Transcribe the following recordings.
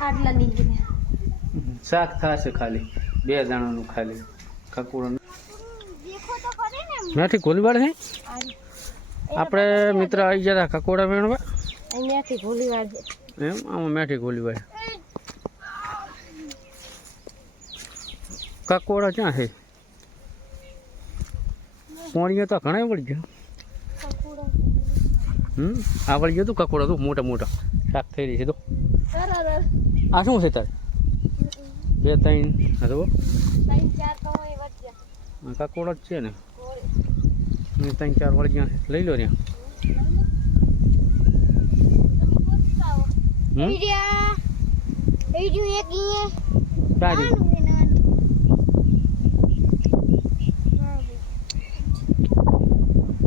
આટલા નીકળે શાક થશે ખાલી 2 દાણાનું ખાલી કકોડો દેખો તો કરે ને મેથી ગોલીબાર છે આપણે મિત્ર આવી ગયા હતા કકોડા વેણવા અહીંયાથી ગોલીબાર છે એમ આમાં મેથી ગોલીબાર કકોડા ક્યાં છે પોણીએ તો ઘણા વળી ગયા આ વળી ગયું તું કકોડા તું મોટા મોટા શાક થઈ રહી છે તો આ શું છે તારે 2 3 હા તો 3 4 કમાઈ વધ્યા કકોડો જ છે ને 3 4 વળી ગયા લઈ લો ત્યાં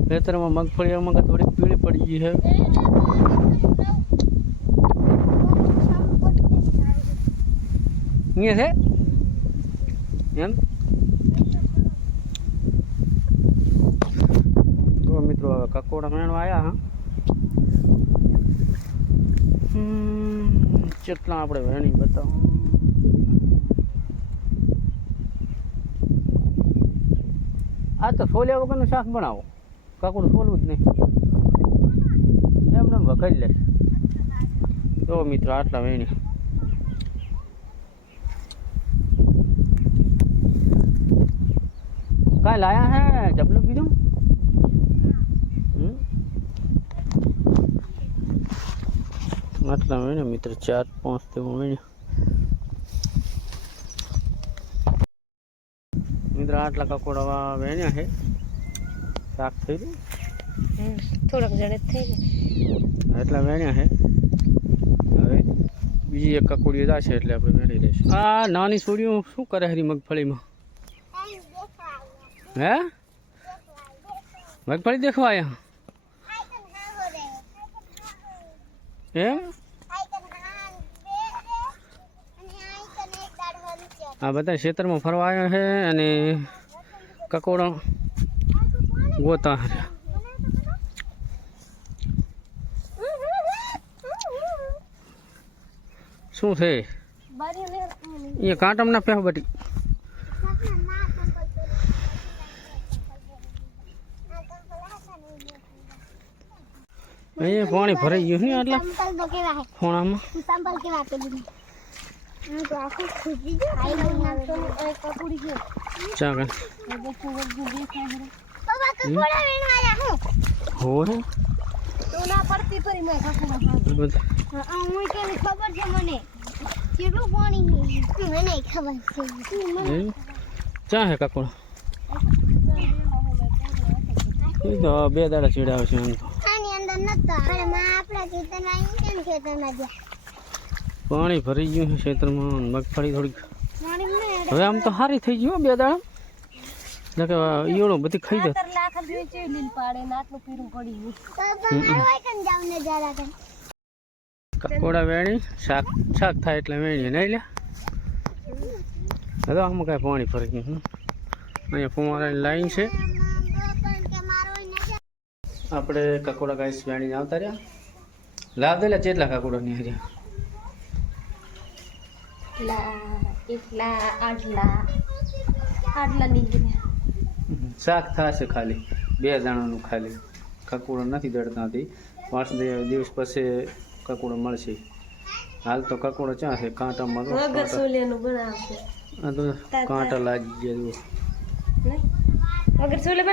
ખેતરમાં મગફળી આમાં થોડીક પીળી પડી ગઈ છે અહીંયા છે એમ તો મિત્રો હવે કકોડા મેળવા આવ્યા હા કેટલા આપણે વેણી બતાવો આ તો છોલ્યા વગરનું શાક બનાવો કાકુડું છોલવું જ નહીં એમને વઘારી લે તો મિત્રો આટલા વેણી કાંઈ લાયા હે જબલું કીધું આટલા વેણે મિત્ર 4 5 તેવું વેણે મિત્ર આટલા કકોડા વેણ્યા છે શાક થઈ ગયું થોડોક જડે થઈ ગયું એટલા વેણ્યા છે હવે બીજી એક કકોડી જશે એટલે આપણે વેણી લઈશું આ નાની છોડીઓ શું કરે હરી મગફળીમાં હે મગફળી દેખવા આવ્યા એમ આ બધા ખેતરમાં ફરવા આવ્યા છે અને કકોડા ગોતા શું છે અહીંયા કાંટમ ના પહે બટી અહીંયા પાણી ભરાઈ ગયું ને એટલે ફોણામાં ચાગન હોય ટોલા પડતી ફરી મેં કકોડા હું કે ખબર છે મને કેટલું પાણી મને ખબર છે ચા હે કકોડા તો 2 દાડા ચીડાવે છે એમ તો પાણી ભરી ગયું છે ખેતરમાં મગફળી થોડીક હવે આમ તો સારી થઈ ગયું 2 દાડા કે ઈયોળો બધી ખાઈ જાય કકોડા વેણી શાક થાય એટલે વેણીએ નહીં લે હવે આમાં કાંઈ પાણી ભરી ગયું અહીંયા ફુવારાની લાઈન છે આપણે કકોડા ગાઈસ વેણીને આવતા રહ્યા લાવ દે કેટલા કકોડા ની હર્યા આટલા નીકળે શાક થશે ખાલી 2 દાણાનું ખાલી કકોડો નથી દળતા 5 દિવસ પછી કકોડો મળશે હાલ તો કકોડો ક્યાં છે કાંટામાં વગર સોલિયાનું બનાવશે આ તો કાંટા લાગી ગયા વગર સોલે